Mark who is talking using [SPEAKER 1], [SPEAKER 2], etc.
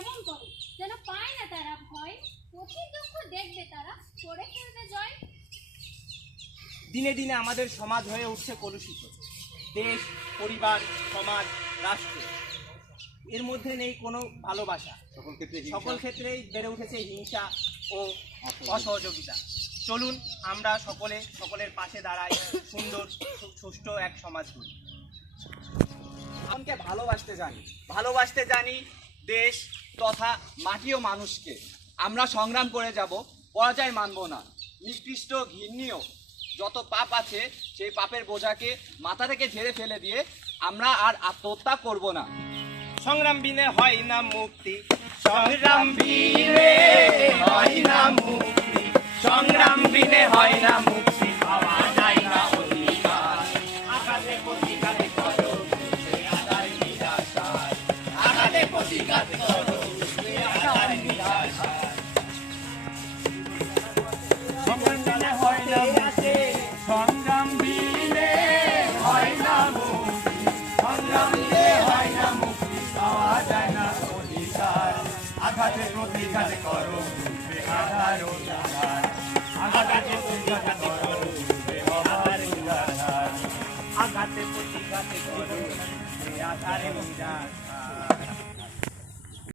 [SPEAKER 1] এমন করে যেন পায় না তারা ভয়। কঠিন দুঃখ দেখবে তারা করে ফেলবে জয়।
[SPEAKER 2] দিনে দিনে আমাদের সমাজ হয়ে উঠছে কলুষিত। দেশ পরিবার সমাজ রাষ্ট্র এর মধ্যে নেই কোনো ভালোবাসা।
[SPEAKER 3] সকল ক্ষেত্রে
[SPEAKER 2] সকল ক্ষেত্রেই বেড়ে উঠেছে হিংসা ও অসহযোগিতা। চলুন আমরা সকলে সকলের পাশে দাঁড়াই সুন্দর সুষ্ঠু এক সমাজ গড়ি।
[SPEAKER 4] জীবনকে ভালোবাসতে জানি। ভালোবাসতে জানি দেশ তথা মাটি ও মানুষকে। আমরা সংগ্রাম করে যাব পরাজয় মানব না। নিকৃষ্ট ঘৃণীয় যত পাপ আছে সেই পাপের বোঝাকে মাথা থেকে ঝেড়ে ফেলে দিয়ে আমরা আর আত্মহত্যা করব না।
[SPEAKER 2] সংগ্রাম বিনে হয় না মুক্তি। সংগ্রাম বিনে হয় না মুক্তি। সংগ্রাম বিনে হয় না মুক্তি। পাওয়া যায় না অধিকার আঘাতে প্রতিঘাতে করো আধার আঘাতে প্রতিঘাতে করো রূপে